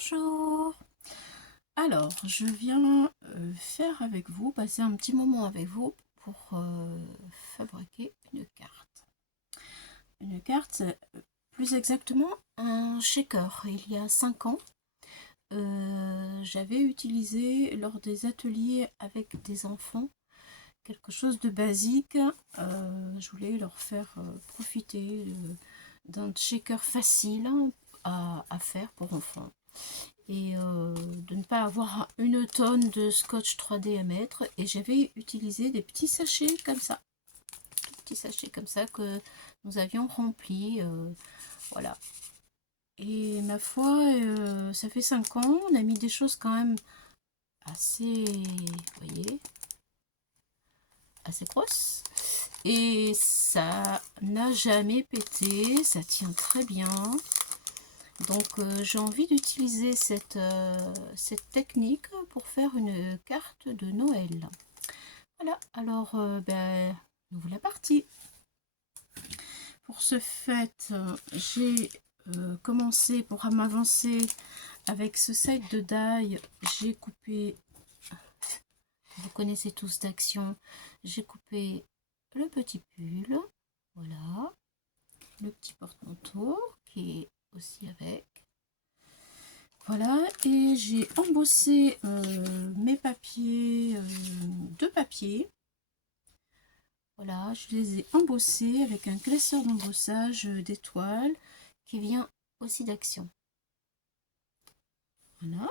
Bonjour. Alors, je viens faire avec vous, passer un petit moment avec vous pour fabriquer une carte. Une carte, plus exactement un shaker. Il y a 5 ans, j'avais utilisé lors des ateliers avec des enfants quelque chose de basique. Je voulais leur faire profiter d'un shaker facile à faire pour enfants. Et de ne pas avoir une tonne de scotch 3D à mettre, et j'avais utilisé des petits sachets comme ça, que nous avions remplis, voilà. Et ma foi, ça fait 5 ans, on a mis des choses quand même assez, vous voyez, assez grosses, et ça n'a jamais pété, ça tient très bien. Donc j'ai envie d'utiliser cette technique pour faire une carte de Noël. Voilà, alors nous voilà partis. Pour ce fait, j'ai commencé, pour m'avancer avec ce set de die, j'ai coupé, vous connaissez tous d'Action, j'ai coupé le petit pull, voilà, le petit porte-manteau qui est aussi avec. Voilà, et j'ai embossé mes papiers, 2 papiers. Voilà, je les ai embossés avec un glaceur d'embossage d'étoiles qui vient aussi d'Action. Voilà.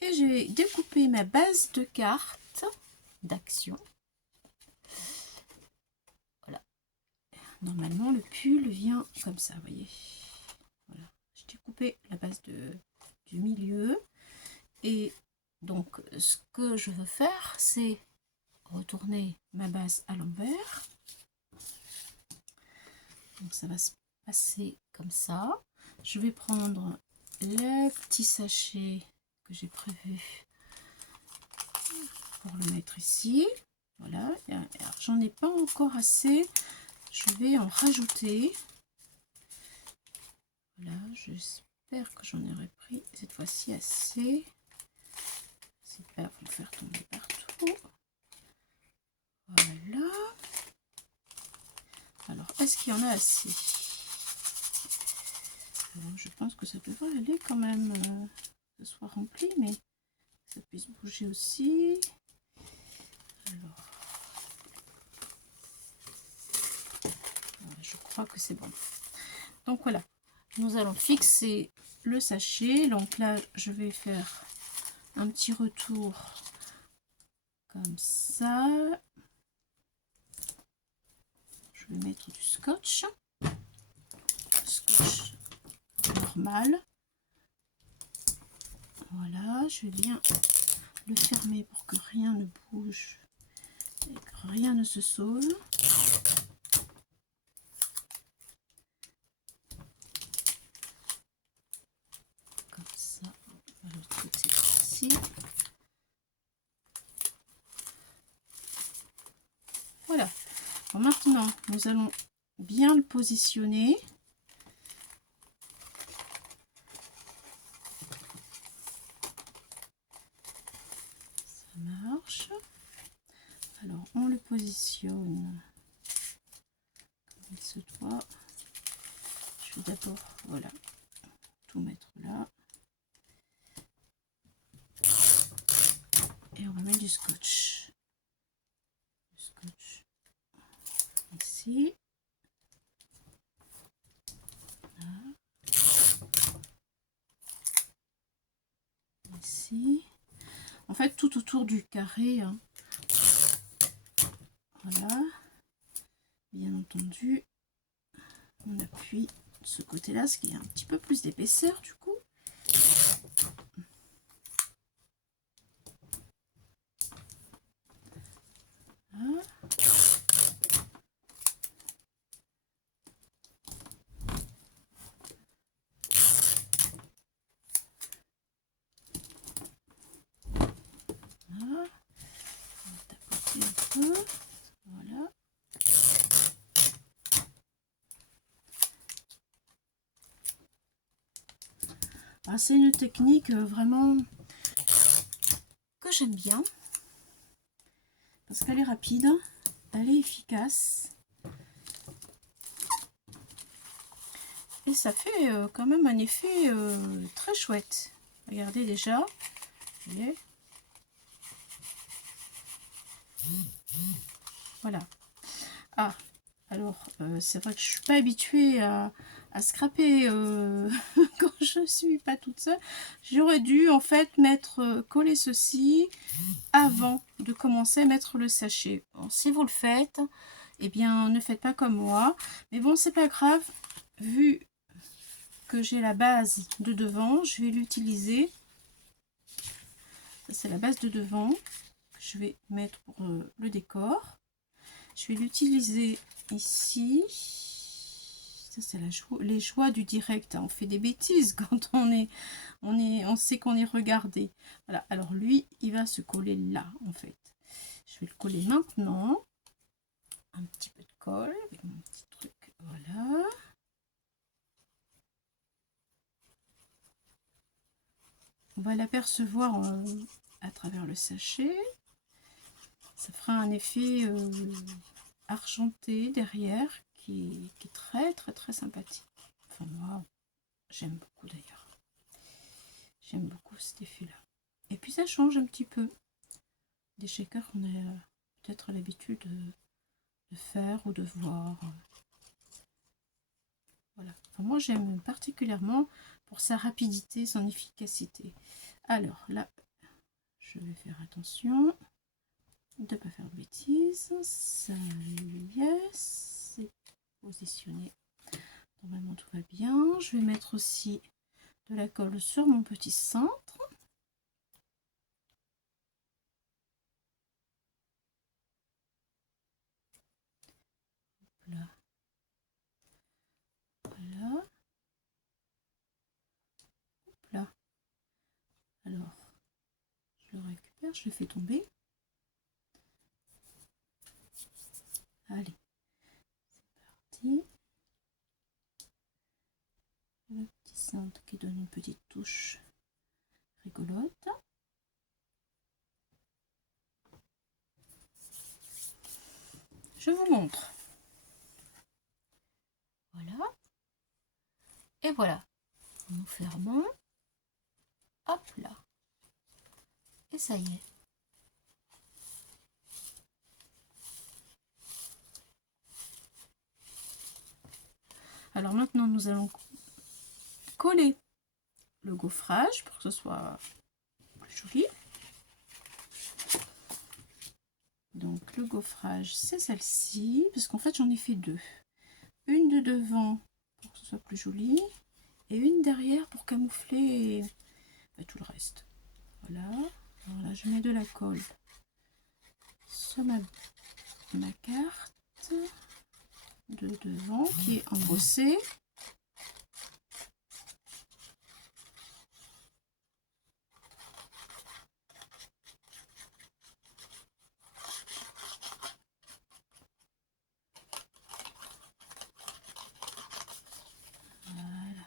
Et j'ai découpé ma base de cartes d'Action. Voilà. Normalement, le pull vient comme ça, vous voyez. Voilà. J'ai découpé la base du milieu. Et donc, ce que je veux faire, c'est retourner ma base à l'envers. Donc ça va se passer comme ça. Je vais prendre le petit sachet que j'ai prévu pour le mettre ici. Voilà, j'en ai pas encore assez, je vais en rajouter. Voilà, j'espère que j'en aurai pris cette fois-ci assez. C'est pas pour le faire tomber partout. Voilà. Alors, est-ce qu'il y en a assez? Alors, je pense que ça devrait aller quand même, que ce soit rempli, mais ça puisse bouger aussi. Alors, je crois que c'est bon. Donc voilà, nous allons fixer le sachet. Donc là, je vais faire un petit retour comme ça. Je vais mettre du scotch normal. Voilà, je vais bien le fermer pour que rien ne bouge et que rien ne se sauve. Comme ça, on va l'autre côté ici. Voilà. Bon, maintenant, nous allons bien le positionner. Ça marche. Alors, on le positionne comme il se doit. Je vais d'abord, voilà, tout mettre là. Et on va mettre du scotch. Du scotch ici. Là. Ici. En fait, tout autour du carré. Hein. Voilà. Bien entendu, on appuie de ce côté-là, ce qui est un petit peu plus d'épaisseur du coup. Voilà. Voilà. On va tapoter un peu. Voilà. Ah, c'est une technique vraiment que j'aime bien parce qu'elle est rapide, elle est efficace et ça fait quand même un effet très chouette. Regardez déjà, vous voyez, voilà. Ah, alors c'est vrai que je suis pas habituée à scraper quand je suis pas toute seule. J'aurais dû en fait mettre coller ceci avant de commencer à mettre le sachet. Bon, si vous le faites, eh bien ne faites pas comme moi, mais bon, c'est pas grave, vu que j'ai la base de devant, je vais l'utiliser. Ça, c'est la base de devant que je vais mettre pour le décor. Je vais l'utiliser ici. Ça, c'est les joies du direct, hein. On fait des bêtises quand on sait qu'on est regardé. Voilà, alors lui, il va se coller là, en fait. Je vais le coller maintenant. Un petit peu de colle avec mon petit truc, voilà. On va l'apercevoir à travers le sachet. Ça fera un effet argenté derrière qui est très très très sympathique. Enfin moi, j'aime beaucoup d'ailleurs. J'aime beaucoup cet effet-là. Et puis ça change un petit peu des shakers qu'on a peut-être l'habitude de faire ou de voir. Voilà. Enfin, moi j'aime particulièrement pour sa rapidité, son efficacité. Alors là, je vais faire attention de ne pas faire de bêtises. Ça, yes, c'est positionné. Normalement tout va bien. Je vais mettre aussi de la colle sur mon petit centre. Là. Voilà. Hop là. Alors, je le récupère, je le fais tomber. Allez, c'est parti. Le petit centre qui donne une petite touche rigolote. Je vous montre. Voilà. Et voilà. Nous fermons. Hop là. Et ça y est. Alors maintenant, nous allons coller le gaufrage pour que ce soit plus joli. Donc le gaufrage, c'est celle-ci, parce qu'en fait j'en ai fait deux. Une de devant pour que ce soit plus joli, et une derrière pour camoufler tout le reste. Voilà. Alors là, je mets de la colle sur ma carte de devant qui est embossée. Voilà.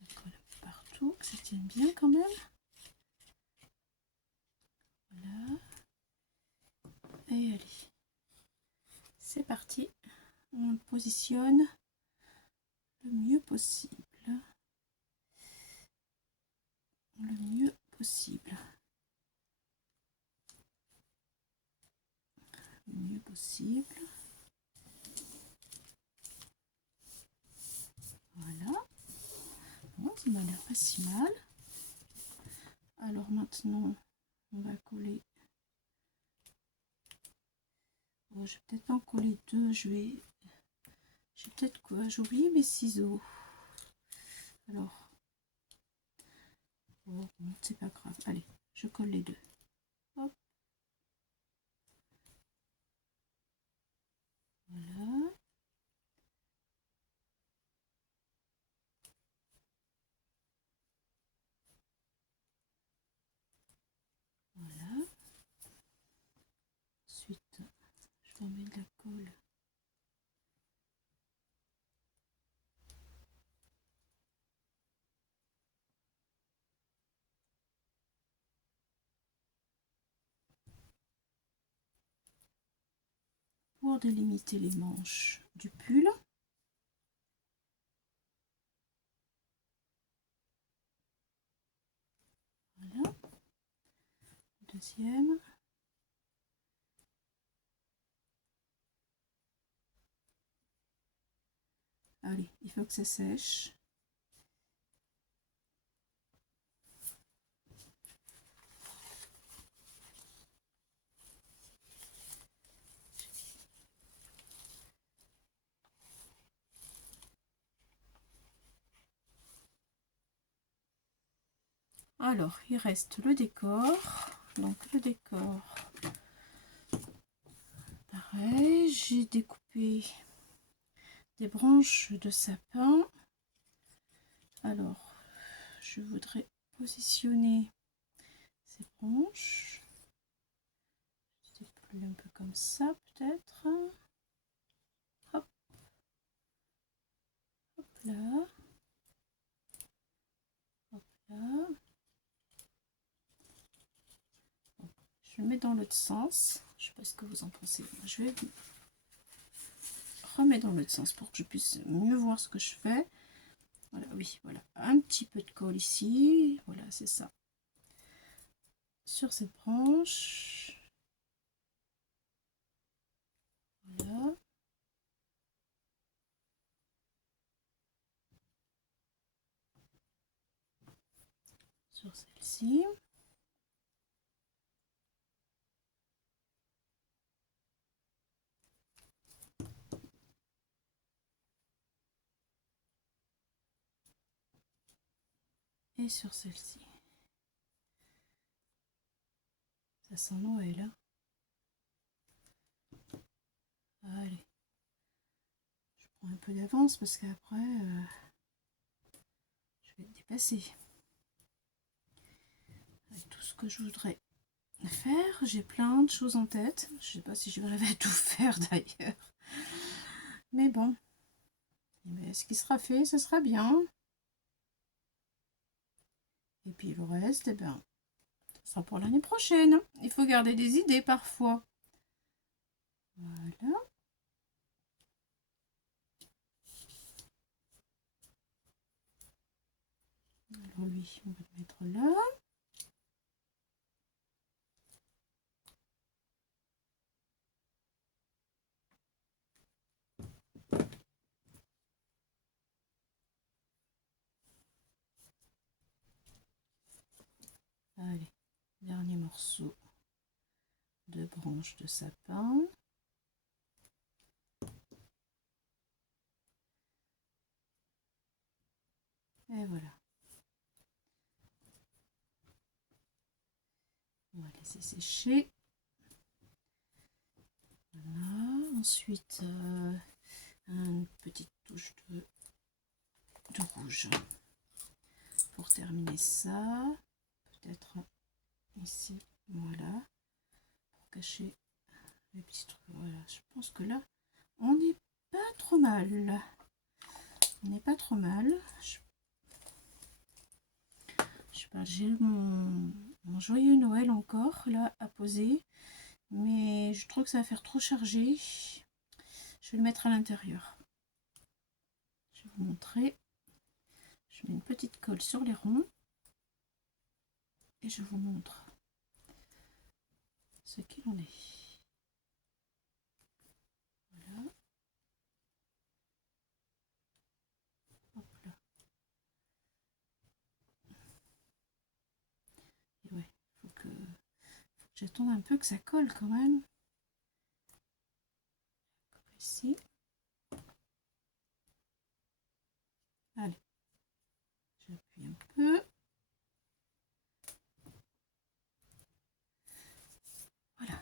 La colle partout, que ça tienne bien quand même. Voilà. Et allez. C'est parti. On le positionne le mieux possible. Le mieux possible. Le mieux possible. Voilà. Bon, ça m'a l'air pas si mal. Alors maintenant, on va coller. Bon, je vais peut-être pas en coller deux. J'ai peut-être quoi? J'ai oublié mes ciseaux. Alors, bon, c'est pas grave. Allez, je colle les deux. Hop. Voilà. Voilà. Ensuite, On met de la colle. Pour délimiter les manches du pull. Voilà. Deuxième. Allez, il faut que ça sèche. Alors, il reste le décor. Donc, le décor, pareil, j'ai découpé des branches de sapin. Alors, je voudrais positionner ces branches. Je déploie un peu comme ça, peut-être. Hop. Hop là. Hop là. Je le mets dans l'autre sens. Je ne sais pas ce que vous en pensez. Je vais remettre dans l'autre sens pour que je puisse mieux voir ce que je fais. Voilà, oui, voilà. Un petit peu de colle ici. Voilà, c'est ça. Sur cette branche. Voilà. Sur celle-ci. Et sur celle-ci. Ça sent Noël, hein. Allez. Je prends un peu d'avance parce qu'après, je vais être dépassée. Avec tout ce que je voudrais faire, j'ai plein de choses en tête. Je sais pas si je vais arriver à tout faire d'ailleurs. Mais bon. Mais ce qui sera fait, ce sera bien. Et puis le reste, eh ben, ça sera pour l'année prochaine. Il faut garder des idées parfois. Voilà. Alors lui, on va le mettre là. Allez, dernier morceau de branche de sapin. Et voilà. On va laisser sécher. Voilà. Ensuite, une petite touche de rouge pour terminer ça. Peut-être ici, voilà, pour cacher les petits trucs. Voilà, je pense que là, on n'est pas trop mal. On n'est pas trop mal. Je sais pas, j'ai mon joyeux Noël encore là à poser, mais je trouve que ça va faire trop chargé. Je vais le mettre à l'intérieur. Je vais vous montrer. Je mets une petite colle sur les ronds et je vous montre ce qu'il en est. Voilà. Hop là. Et ouais, faut que j'attende un peu que ça colle quand même. Ici. Allez, j'appuie un peu. Voilà.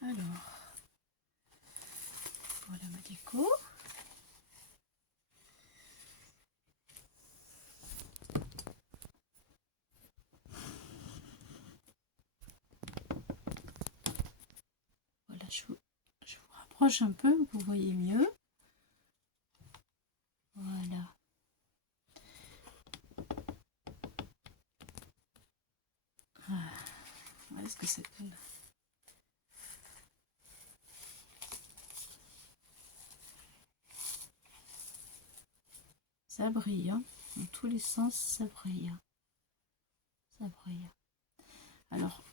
Alors, voilà ma déco. Voilà, je vous rapproche un peu, vous voyez mieux. Voilà. Voilà ce que ça donne. Ça brille, hein. Dans tous les sens, ça brille. Ça brille. Alors,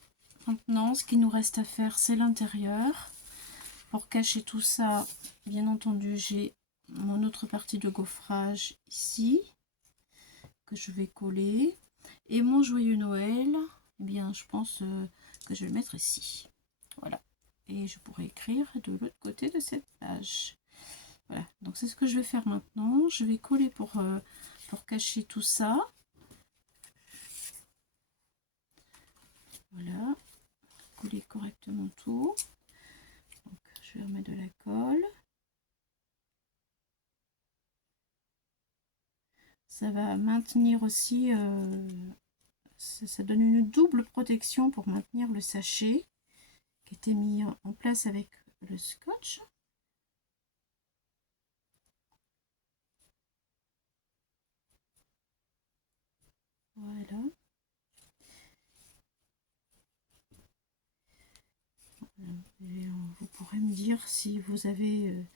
maintenant, ce qu'il nous reste à faire, c'est l'intérieur. Pour cacher tout ça, bien entendu, j'ai mon autre partie de gaufrage ici, que je vais coller. Et mon joyeux Noël, eh bien, je pense que je vais le mettre ici. Voilà. Et je pourrais écrire de l'autre côté de cette page. Voilà. Donc, c'est ce que je vais faire maintenant. Je vais coller pour cacher tout ça. Voilà. Coller correctement tout. Donc, je vais remettre de la colle. Ça va maintenir aussi, ça donne une double protection pour maintenir le sachet qui était mis en place avec le scotch. Voilà. Et vous pourrez me dire si vous avez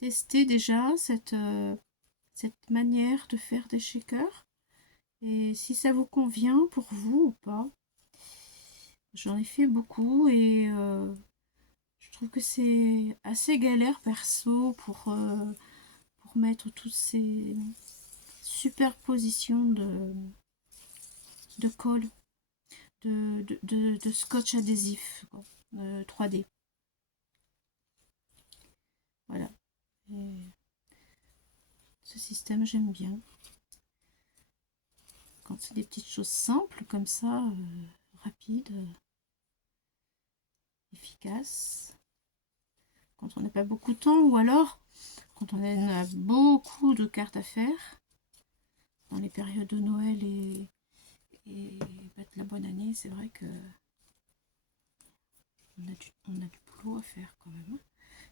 testé déjà cette manière de faire des shakers et si ça vous convient pour vous ou pas. J'en ai fait beaucoup et je trouve que c'est assez galère perso pour mettre toutes ces superpositions de colle, de scotch adhésif, quoi, 3D. Voilà. Et ce système, j'aime bien. Quand c'est des petites choses simples comme ça, rapides, efficaces. Quand on n'a pas beaucoup de temps ou alors quand on a beaucoup de cartes à faire dans les périodes de Noël et de la bonne année, c'est vrai que on a du boulot à faire quand même.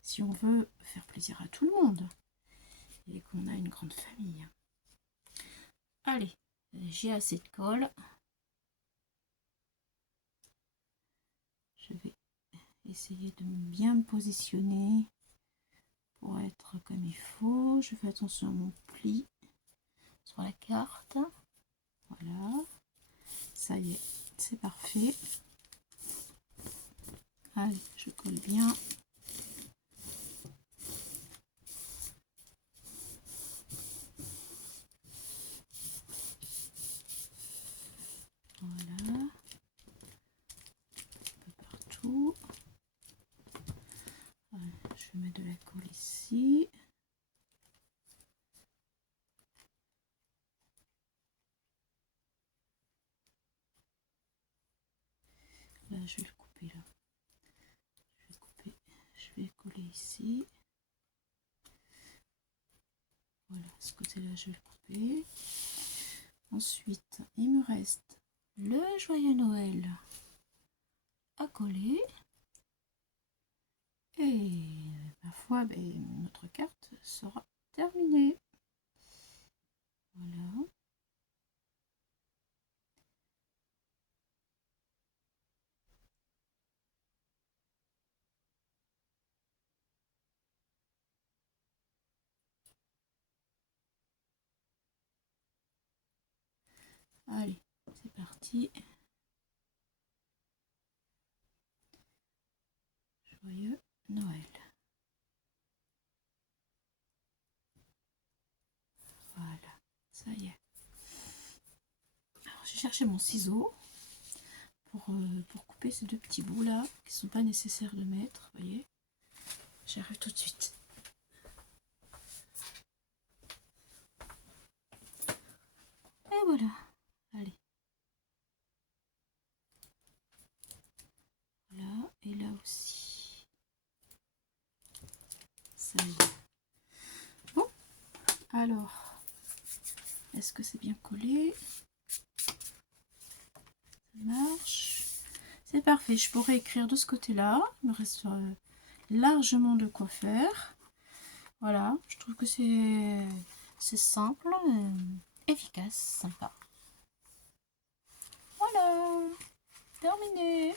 Si on veut faire plaisir à tout le monde et qu'on a une grande famille. Allez, j'ai assez de colle. Je vais essayer de bien me positionner pour être comme il faut. Je fais attention à mon pli sur la carte. Voilà. Ça y est, c'est parfait. Allez, je colle bien. Voilà. Un peu partout. Voilà, je vais mettre de la colle ici. Là, je vais le couper là. Je vais couper. Je vais coller ici. Voilà, ce côté-là, je vais le couper. Ensuite, il me reste le joyeux Noël à coller. Et ma foi, notre carte sera terminée. Voilà. Allez, c'est parti. Joyeux Noël. Voilà, ça y est. Alors, j'ai cherché mon ciseau pour couper ces deux petits bouts là qui ne sont pas nécessaires de mettre. Vous voyez, j'arrive tout de suite. Et voilà. Allez. Là et là aussi. Ça y est. Bon, alors, est-ce que c'est bien collé? Ça marche. C'est parfait. Je pourrais écrire de ce côté-là. Il me reste largement de quoi faire. Voilà, je trouve que c'est simple, efficace, sympa. Voilà, terminé.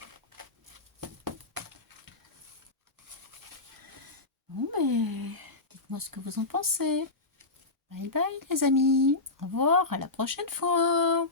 Bon, mais dites-moi ce que vous en pensez. Bye bye les amis. Au revoir, à la prochaine fois.